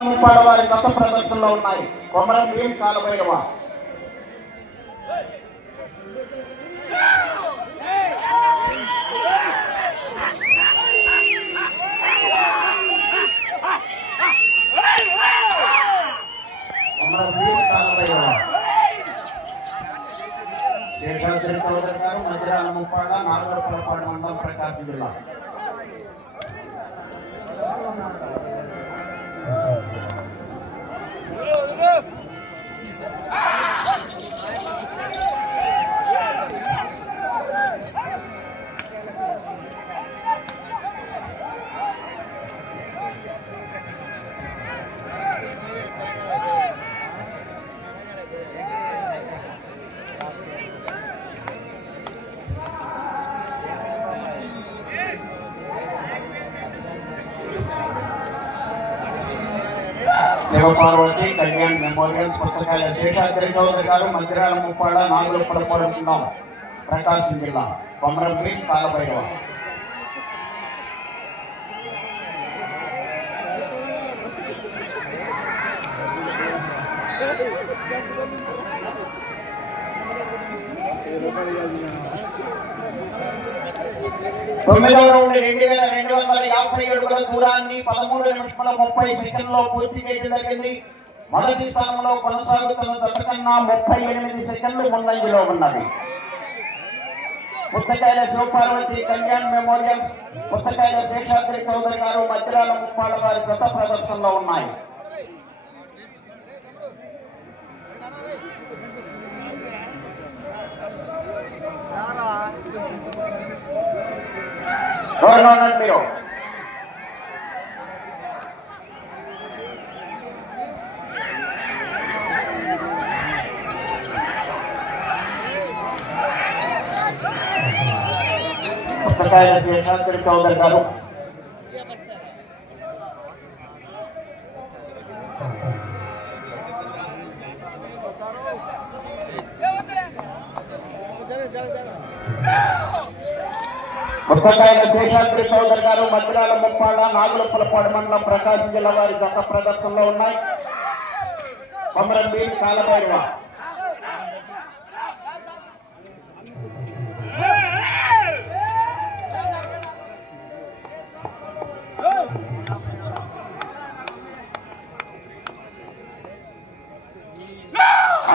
వారి కొత్త ప్రదర్శనలో ఉన్నాయి. కొమరం భీం కాలభైరవ? కొమరం భీం కాలభైరవ? శేషాద్రి చౌదరి గారు మధ్యరాల ముప్పాడ మండలం ప్రకాశం జిల్లా. శివపార్వతి కళ్యాణ్ మెమోరియల్స్ పుస్తకాల శేషాద్రి చౌదరి గారు మధ్యరాల ముప్పాడ నాగులపడపాడు మండలం ప్రకాశం జిల్లా కొమరం భీం కాలభైరవ తొమ్మిదవ రౌండ్ రెండు వేల రెండు వందల యాభై అడుగుల దూరాన్ని పదమూడు నిమిషముల ముప్పై సెకండ్లో పూర్తి చేయడం జరిగింది. మొదటి స్థానంలో కొనసాగుతున్న జతకన్నా ముప్పై ఎనిమిది సెకండ్లు ముందంజలో ఉన్నది పుస్తకాయల శివపార్వతి కళ్యాణ్ మెమోరియల్స్ పుస్తకాయల శేషాద్రి చౌదరి గారు మధ్యరాల ముప్పాళ్ళ వారి జత ప్రదర్శనలో ఉన్నాయి. ఎవరిలో ఉన్నారు మీరు పుస్తకాయల శేషాద్రి చౌదరి గారు పుస్తకాయల శేషాద్రి చౌదరి గారు మధ్యరాల ముప్పాళ్ళ నాగులపలపాడు మండలం ప్రకాశం జిల్లా వారి గత ప్రదర్శనలో ఉన్నాయి. కొమరం భీం కాలభైరవ.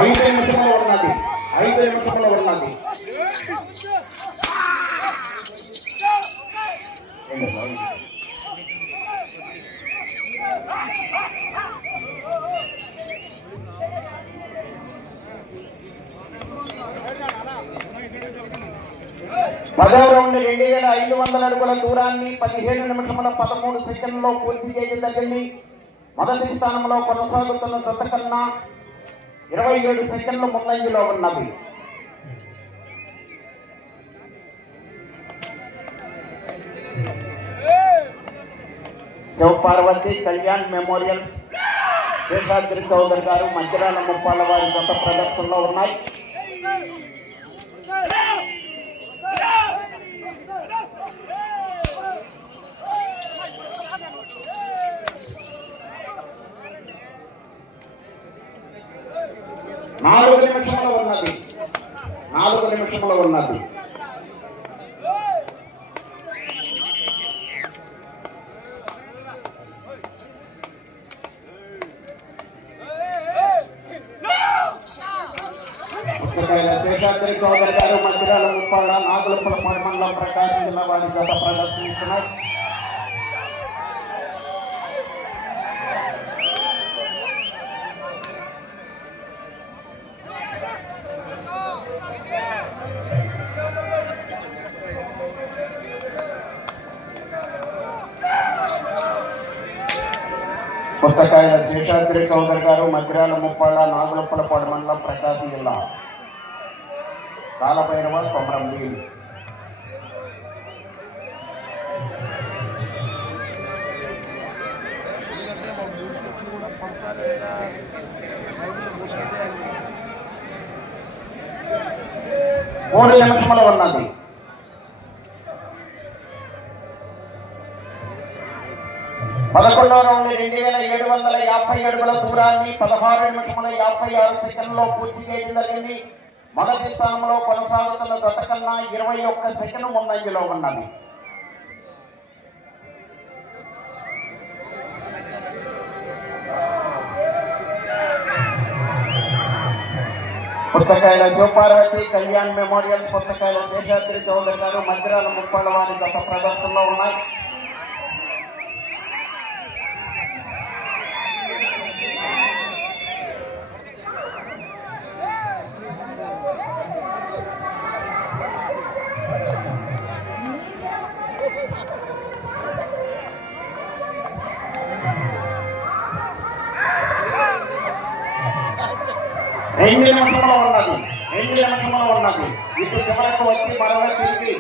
ఐదు నిమిషంలో ఉన్నది. ఐదు నిమిషంలో ఉన్నది. పదవ రౌండ్ రెండు వేల ఐదు వందల అడుగుల దూరాన్ని పదిహేడు నిమిషముల పదమూడు సెకండ్లో పూర్తి చేయడం జరిగింది. మొదటి స్థానంలో కొనసాగుతున్న జత ఇరవై ఏడు సెకండ్లు ముందంజలో ఉన్నవి. శివపార్వతి కళ్యాణ్ మెమోరియల్స్ శేషాద్రి చౌదరి గారు మంచిరాల ముప్పాల వారి గత ప్రదర్శనలో ఉన్నాయి. నాలుగు నిమిషంలో ఉన్నది. నాలుగు నిమిషంలో ఉన్నది. శేషాద్రి చౌదరి గారు మందిరాల ముప్పాడ నాగులపల మండలం ప్రకాశం జిల్లా వారి గత ప్రదర్శించిన కొత్తకాయల శేషాద్రి చౌదరి గారు మధ్యాల ముప్పాళ్ళ నాగులప్పలపాడు మండలం ప్రకాశం జిల్లా. కాలభైరవ కొమరంబి మూడు నిమిషములు ఉన్నది. పదకొండవ రౌండ్ రెండు వేల ఏడు వందల యాభై అడుగుల దూరాన్ని పదహారు నిమిషముల యాభై ఆరు సెకండ్లో పూర్తి చేయడం జరిగింది. మొదటి స్థానంలో కొనసాగుతున్న గత కన్నా ఇరవై ఒక్క సెకండ్ ముందంజలో ఉన్నది. పుస్తకాయల శివపార్వతి కళ్యాణ్ మెమోరియల్ పుస్తకాయల శేషాద్రి చౌదరి గారు మందిరాల ముప్పాల వారి గత ప్రదర్శనలో ఉన్నాయి రెండు నిమిషంలో ఉన్నది. రెండు నిమిషంలో ఉన్నది. ఇటు చివరకు వచ్చి మరొక తిరిగి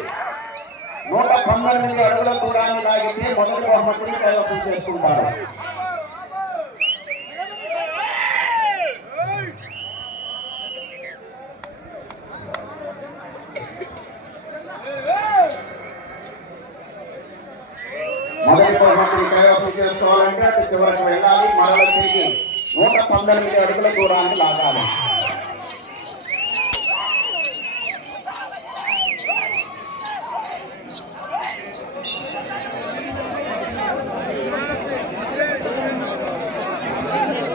నూట పంతొమ్మిది అడుగుల దూరాన్ని లాగితే మొదటి బహుమతిని కైవసం చేసుకుంటారు మొదటి బహుమతిని కైవసం చేసుకోవాలంటే అటు చివరికి వెళ్ళాలి మరొక తిరిగి నూట పంతొమ్మిది అడుగుల దూరాన్ని లాగాలి.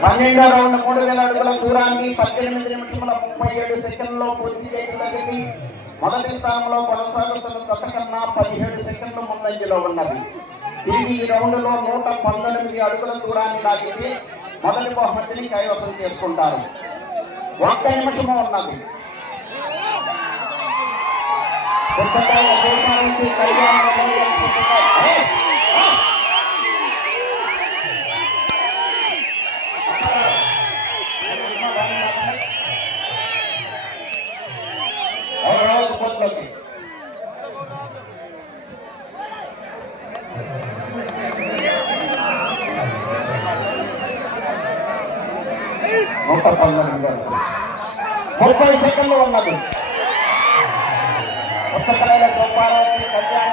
పన్నెండో రౌండ్ మూడు వేల అడుగుల దూరాన్ని పద్దెనిమిది నిమిషముల ముప్పై ఏడు సెకండ్లో పూర్తి చేయడం జరిగింది. మొదటి స్థానంలో కొనసాగుతున్న గత కన్నా పదిహేడు సెకండ్లు ముందంజలో ఉన్నది. తిరిగి ఈ రౌండ్లో నూట పంతొమ్మిది అడుగుల దూరాన్ని లాగితే మొదటి బహుమతిని కైవసం చేసుకుంటారు. ఒక్క నిమిషము ఉన్నది. పుస్తకాల కళ్యాణ నూట పంతొమ్మిది ముప్పై సెకండ్లు ఉన్నది. పుస్తకాల సోపారాన్ని కళ్యాణ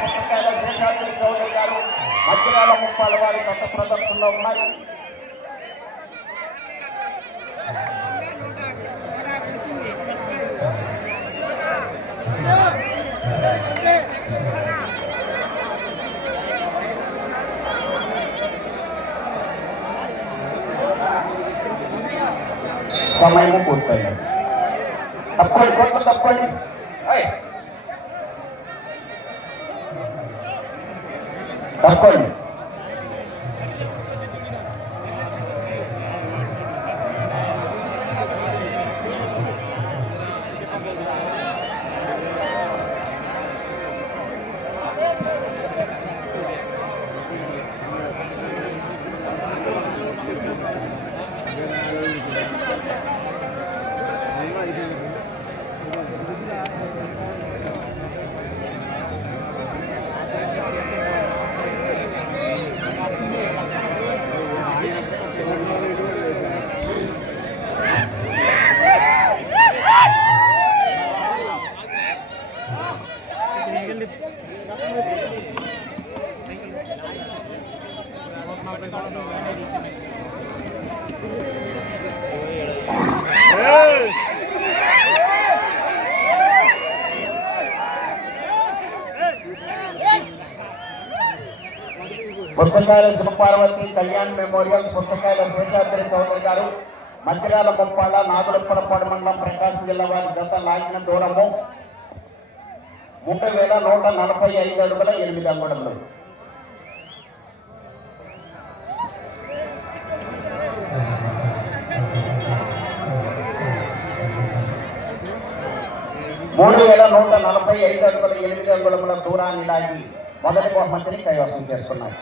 పుస్తకాల శేషాద్రి చౌదరి గారు మధ్యకాల ముప్పాల వారి కొత్త ప్రదర్శనలో ఉన్నాయి. సమయము పూర్తయింది తప్పండి కోట్లు తప్పండి. తప్పండి. పుస్తకాల సుపార్వతి కళ్యాణ్ మెమోరియల్ పుస్తకాల శేషాద్రి చౌదరి గారు మంత్రాల గొప్పాల నాగులపురపాడు మండలం ప్రకాశం జిల్లా వారి గత లాగిన దూరము ముప్పై వేల నూట నలభై ఐదు అడుగుల ఎనిమిది అంగుళములు. మూడు వేల నూట నలభై ఐదు అడుగుల ఎనిమిది అంగుళముల దూరాన్ని లాగి మొదటి బహుమతిని కైవసం చేసుకున్నారు.